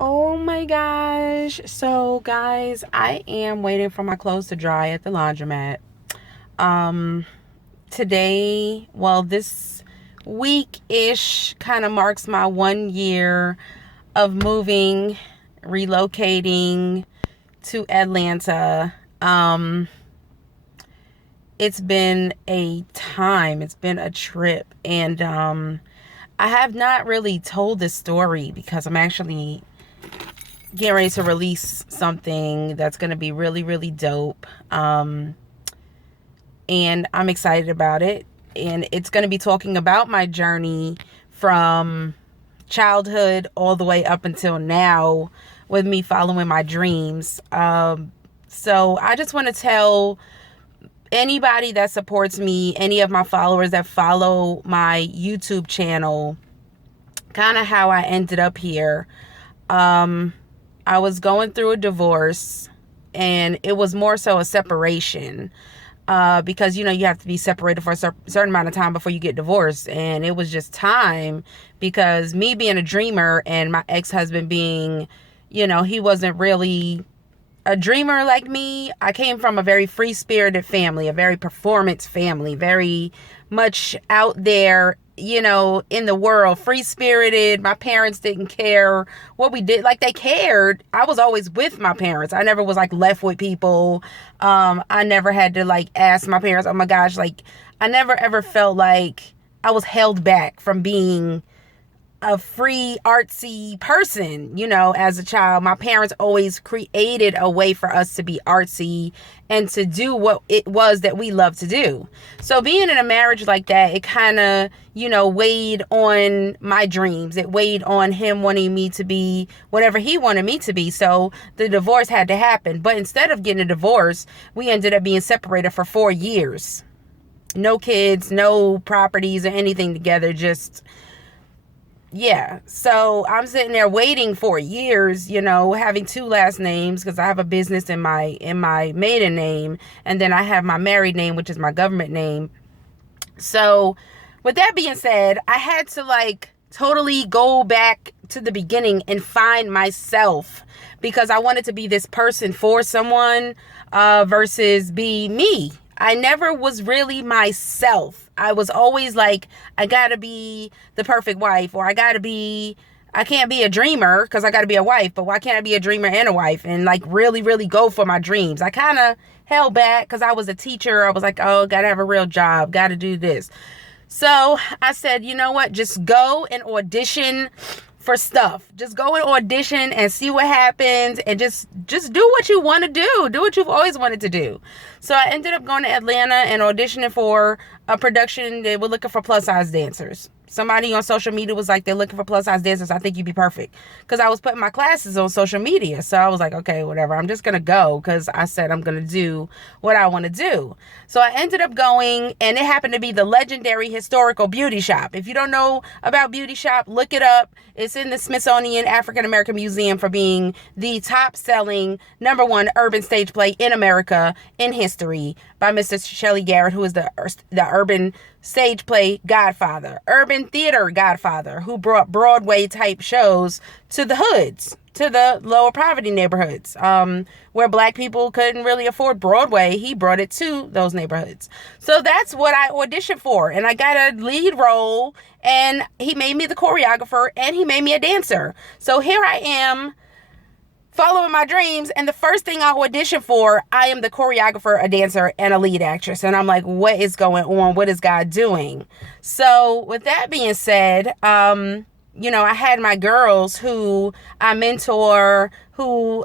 Oh my gosh. So, guys, I am waiting for my clothes to dry at the laundromat. Um, Today, well, this week-ish kind of marks my 1 year of moving, relocating to Atlanta. It's been a time, it's been a trip, and I have not really told this story because I'm actually getting ready to release something that's going to be really, really dope. And I'm excited about it. And it's going to be talking about my journey from childhood all the way up until now with me following my dreams. So I just want to tell anybody that supports me, any of my followers that follow my YouTube channel, kind of how I ended up here. Um, I was going through a divorce, and it was more so a separation, because you have to be separated for a certain amount of time before you get divorced. And it was just time, because me being a dreamer and my ex-husband being, he wasn't really a dreamer like me. I came from a very free-spirited family, a very performance family, very much out there, in the world, free-spirited. My parents didn't care what we did. Like, they cared. I was always with my parents. I never was like left with people. I never had to like ask my parents, oh my gosh, like I never ever felt like I was held back from being a free artsy person. As a child, my parents always created a way for us to be artsy and to do what it was that we love to do. So being in a marriage like that, it kind of, weighed on my dreams. It weighed on him wanting me to be whatever he wanted me to be. So the divorce had to happen. But instead of getting a divorce, we ended up being separated for 4 years. No kids, no properties or anything together, just yeah. So I'm sitting there waiting for years, having two last names, because I have a business in my maiden name, and then I have my married name, which is my government name. So with that being said, I had to like totally go back to the beginning and find myself, because I wanted to be this person for someone, versus be me. I never was really myself. I was always like, I gotta be the perfect wife, or I can't be a dreamer because I gotta be a wife, but why can't I be a dreamer and a wife and like really, really go for my dreams? I kind of held back because I was a teacher. I was like, oh, gotta have a real job, gotta do this. So I said, you know what? Just go and audition for stuff. Just go and audition and see what happens, and just do what you want to do. Do what you've always wanted to do. So I ended up going to Atlanta and auditioning for a production. They were looking for plus size dancers. Somebody on social media was like, they're looking for plus size dancers. I think you'd be perfect. Because I was putting my classes on social media. So I was like, okay, whatever. I'm just going to go, because I said I'm going to do what I want to do. So I ended up going, and it happened to be the legendary historical beauty shop. If you don't know about beauty shop, look it up. It's in the Smithsonian African American Museum for being the top selling #1 urban stage play in America in history, by Mr. Shelley Garrett, who is the urban stage play godfather, urban theater godfather, who brought Broadway type shows to the hoods, to the lower poverty neighborhoods, where black people couldn't really afford Broadway. He brought it to those neighborhoods. So that's what I auditioned for. And I got a lead role, and he made me the choreographer, and he made me a dancer. So here I am, following my dreams, and the first thing I auditioned for, I am the choreographer, a dancer, and a lead actress. And I'm like, what is going on? What is God doing? So with that being said, I had my girls who I mentor, who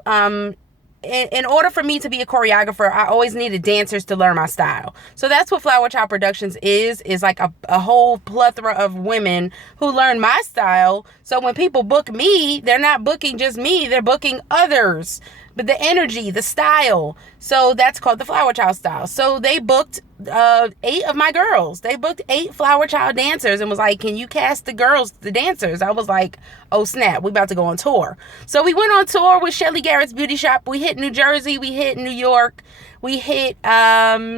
in order for me to be a choreographer, I always needed dancers to learn my style. So that's what Flower Child Productions is like a whole plethora of women who learn my style. So when people book me, they're not booking just me, they're booking others. But the energy, the style. So that's called the Flower Child style. So they booked 8 of my girls. They booked 8 Flower Child dancers and was like, can you cast the girls, the dancers? I was like, oh snap, we about to go on tour. So we went on tour with Shelley Garrett's Beauty Shop. We hit New Jersey. We hit New York. We hit Dallas.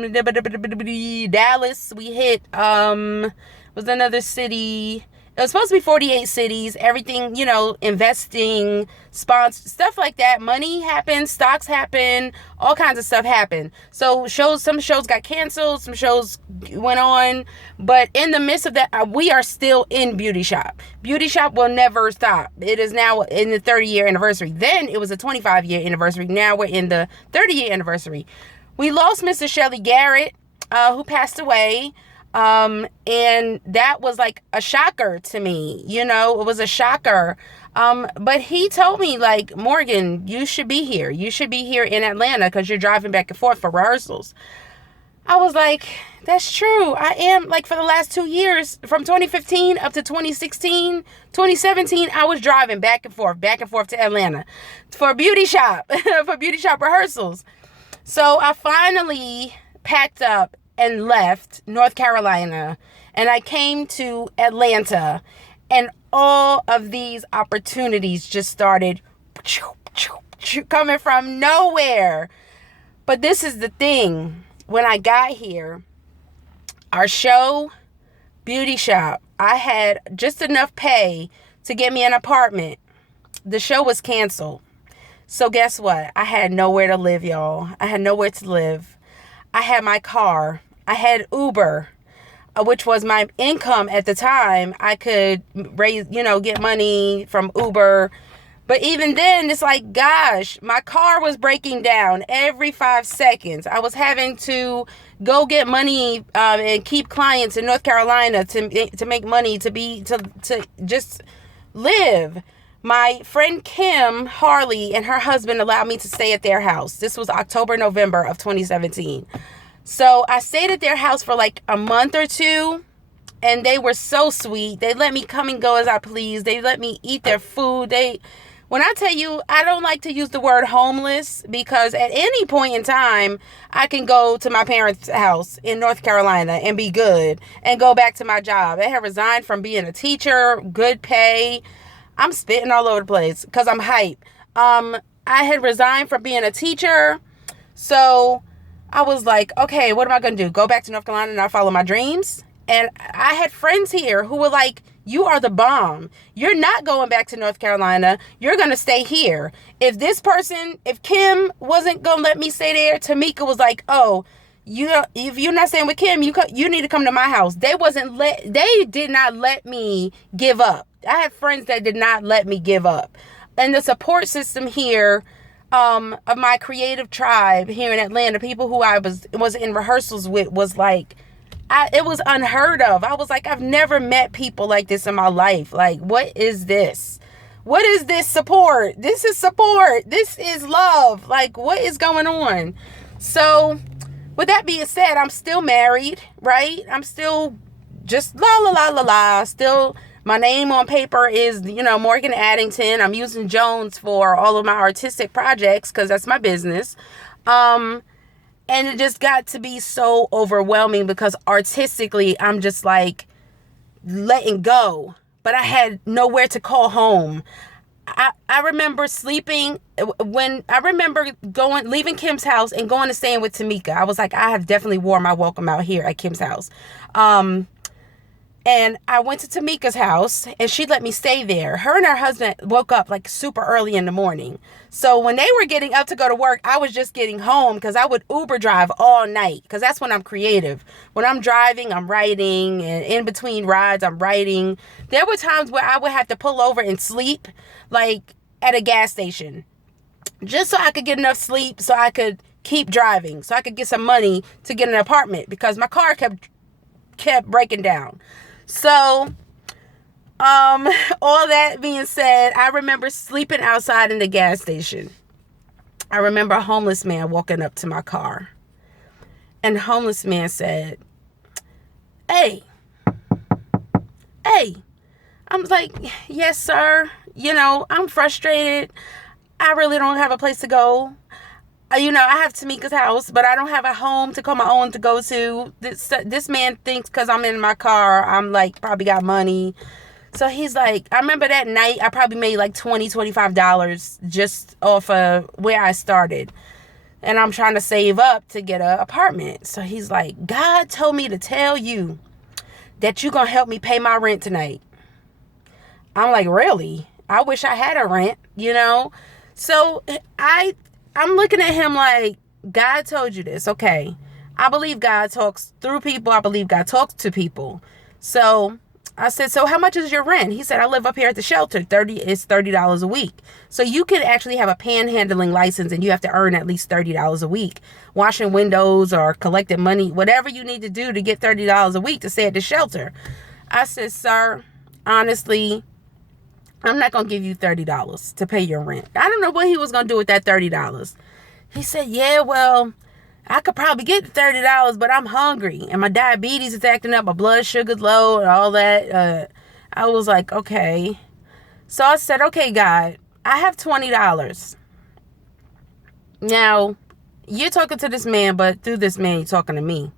We hit was another city. It was supposed to be 48 cities, everything, investing, sponsor, stuff like that. Money happened, stocks happened, all kinds of stuff happened. So some shows got canceled, some shows went on. But in the midst of that, we are still in Beauty Shop. Beauty Shop will never stop. It is now in the 30-year anniversary. Then it was a 25-year anniversary. Now we're in the 30-year anniversary. We lost Mr. Shelley Garrett, who passed away. And that was like a shocker to me, it was a shocker. But he told me, like, Morgan, you should be here. You should be here in Atlanta because you're driving back and forth for rehearsals. I was like, that's true. I am. Like, for the last 2 years, from 2015 up to 2016, 2017, I was driving back and forth to Atlanta for Beauty Shop, for Beauty Shop rehearsals. So I finally packed up and left North Carolina, and I came to Atlanta, and all of these opportunities just started coming from nowhere. But this is the thing. When I got here, our show, Beauty Shop, I had just enough pay to get me an apartment. The show was canceled. So guess what? I had nowhere to live, y'all. I had nowhere to live. I had my car. I had Uber, which was my income at the time. I could raise, get money from Uber. But even then, it's like, gosh, my car was breaking down every 5 seconds. I was having to go get money and keep clients in North Carolina to make money, to just live. My friend Kim Harley and her husband allowed me to stay at their house. This was October, November of 2017. So I stayed at their house for like a month or two, and they were so sweet. They let me come and go as I please. They let me eat their food. When I tell you, I don't like to use the word homeless, because at any point in time, I can go to my parents' house in North Carolina and be good and go back to my job. I had resigned from being a teacher, good pay. I'm spitting all over the place because I'm hype. I had resigned from being a teacher. So I was like, okay, what am I going to do? Go back to North Carolina and not follow my dreams? And I had friends here who were like, you are the bomb. You're not going back to North Carolina. You're going to stay here. If Kim wasn't going to let me stay there, Tamika was like, oh, if you're not staying with Kim, you need to come to my house. They did not let me give up. I had friends that did not let me give up. And the support system here, of my creative tribe here in Atlanta, people who I was in rehearsals with, was like, it was unheard of. I was like, I've never met people like this in my life. Like, what is this? What is this support? This is support. This is love. Like, what is going on? So, with that being said, I'm still married, right? I'm still just still, my name on paper is, Morgan Addington. I'm using Jones for all of my artistic projects because that's my business. And it just got to be so overwhelming because artistically, I'm just like letting go. But I had nowhere to call home. I remember leaving Kim's house and going to staying with Tamika. I was like, I have definitely worn my welcome out here at Kim's house. And I went to Tamika's house, and she let me stay there. Her and her husband woke up like super early in the morning. So when they were getting up to go to work, I was just getting home because I would Uber drive all night because that's when I'm creative. When I'm driving, I'm writing, and in between rides, I'm writing. There were times where I would have to pull over and sleep, like at a gas station, just so I could get enough sleep so I could keep driving, so I could get some money to get an apartment because my car kept breaking down. So, all that being said, I remember sleeping outside in the gas station. I remember a homeless man walking up to my car. And the homeless man said, hey. I'm like, yes, sir. I'm frustrated. I really don't have a place to go. I have Tamika's house, but I don't have a home to call my own to go to. This man thinks because I'm in my car, I'm like probably got money. So he's like, I remember that night I probably made like $20, $25 just off of where I started. And I'm trying to save up to get an apartment. So he's like, God told me to tell you that you're going to help me pay my rent tonight. I'm like, really? I wish I had a rent, you know? So I'm looking at him like, God told you this. Okay. I believe God talks through people. I believe God talks to people. So I said, so how much is your rent? He said, I live up here at the shelter. It's $30 a week. So you can actually have a panhandling license and you have to earn at least $30 a week. Washing windows or collecting money, whatever you need to do to get $30 a week to stay at the shelter. I said, sir, honestly, I'm not going to give you $30 to pay your rent. I don't know what he was going to do with that $30. He said, yeah, well, I could probably get $30, but I'm hungry. And my diabetes is acting up. My blood sugar's low and all that. I was like, okay. So I said, okay, God, I have $20. Now, you're talking to this man, but through this man, you're talking to me.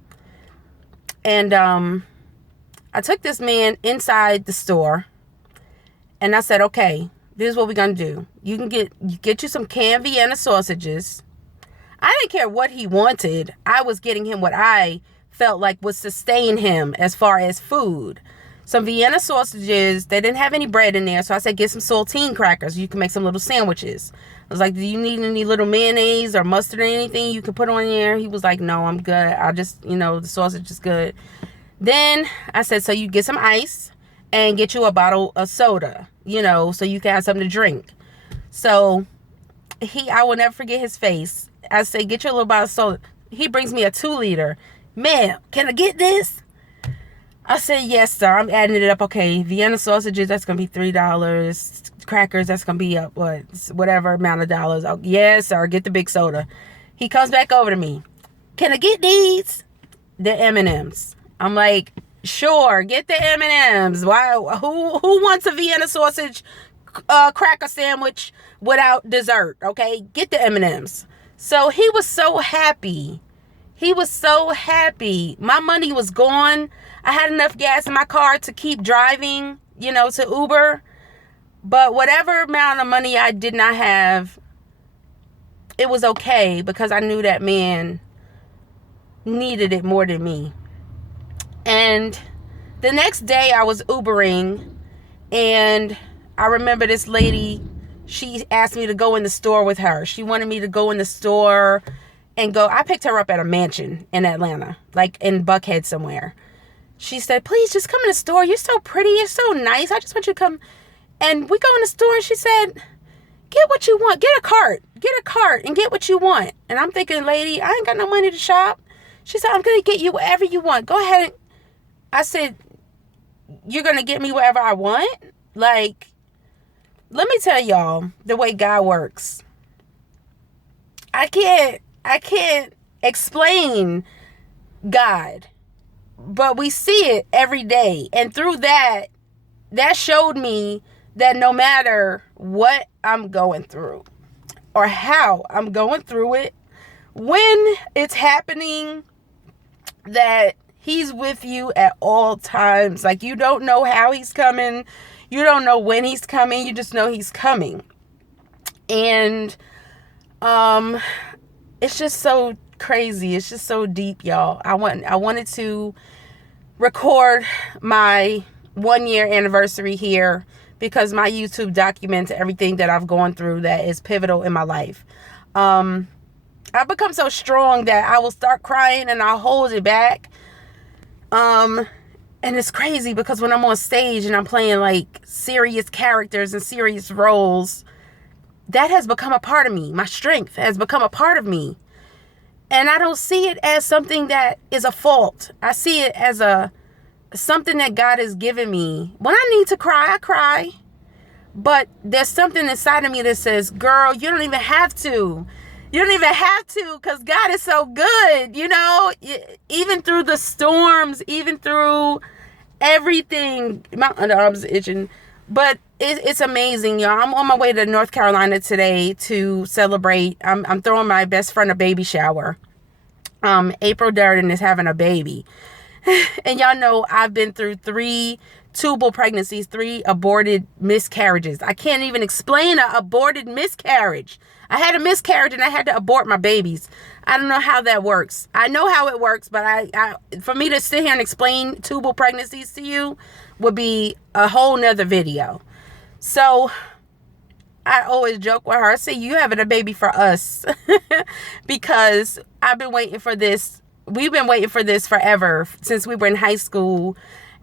And I took this man inside the store. And I said, okay, this is what we're going to do. You can get you some canned Vienna sausages. I didn't care what he wanted. I was getting him what I felt like would sustain him as far as food. Some Vienna sausages. They didn't have any bread in there. So I said, get some saltine crackers. You can make some little sandwiches. I was like, do you need any little mayonnaise or mustard or anything you can put on there? He was like, no, I'm good. I just, the sausage is good. Then I said, so you get some ice and get you a bottle of soda, so you can have something to drink. So I will never forget his face. I say, get your little bottle of soda. He brings me a 2-liter. Ma'am, can I get this? I said, yes, sir. I'm adding it up. Okay, Vienna sausages, that's going to be $3. Crackers, that's going to be up, whatever amount of dollars. Oh, yes, sir. Get the big soda. He comes back over to me. Can I get these? The M&Ms. I'm like, sure, get the M&Ms. Why? Who wants a Vienna sausage cracker sandwich without dessert? Okay, get the M&Ms. So he was so happy. He was so happy. My money was gone. I had enough gas in my car to keep driving, to Uber. But whatever amount of money I did not have, it was okay because I knew that man needed it more than me. And the next day I was Ubering, and I remember this lady, she asked me to go in the store with her. She wanted me to go in the store and go. I picked her up at a mansion in Atlanta, like in Buckhead somewhere. She said, please just come in the store. You're so pretty. You're so nice. I just want you to come. And we go in the store and she said, get what you want. Get a cart and get what you want. And I'm thinking, lady, I ain't got no money to shop. She said, I'm going to get you whatever you want. Go ahead. I said, you're going to get me whatever I want? Like, let me tell y'all the way God works. I can't explain God, but we see it every day. And through that showed me that no matter what I'm going through or how I'm going through it, when it's happening, that he's with you at all times. Like, you don't know how he's coming. You don't know when he's coming. You just know he's coming. And it's just so crazy. It's just so deep, y'all. I wanted to record my 1-year anniversary here because my YouTube documents everything that I've gone through that is pivotal in my life. I've become so strong that I will start crying and I'll hold it back. And it's crazy because when I'm on stage and I'm playing like serious characters and serious roles, that has become a part of me. My strength has become a part of me. And I don't see it as something that is a fault. I see it as something that God has given me. When I need to cry, I cry. But there's something inside of me that says, girl, you don't even have to. You don't even have to, because God is so good, even through the storms, even through everything. My underarms are itching. But it's amazing, y'all. I'm on my way to North Carolina today to celebrate. I'm throwing my best friend a baby shower. April Durden is having a baby. And y'all know I've been through 3 tubal pregnancies, 3 aborted miscarriages. I can't even explain an aborted miscarriage. I had a miscarriage and I had to abort my babies. I don't know how that works. I know how it works, but for me to sit here and explain tubal pregnancies to you would be a whole nother video. So I always joke with her. I say, you having a baby for us. Because I've been waiting for this. We've been waiting for this forever, since we were in high school.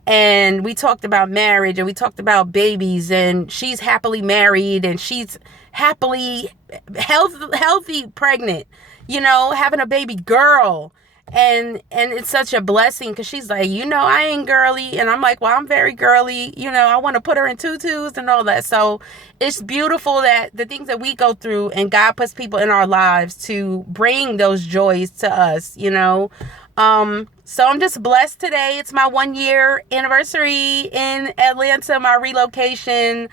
And we talked about marriage, and we talked about babies, and she's happily married, and she's happily healthy pregnant, having a baby girl. And it's such a blessing, because she's like, I ain't girly. And I'm like, well, I'm very girly. I want to put her in tutus and all that. So it's beautiful that the things that we go through, and God puts people in our lives to bring those joys to us. So I'm just blessed today. It's my 1-year anniversary in Atlanta, my relocation,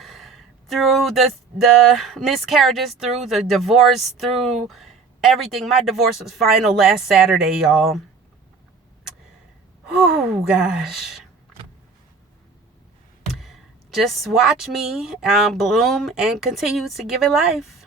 through the miscarriages, through the divorce, through everything. My divorce was final last Saturday, y'all. Oh gosh. Just watch me bloom and continue to give it life.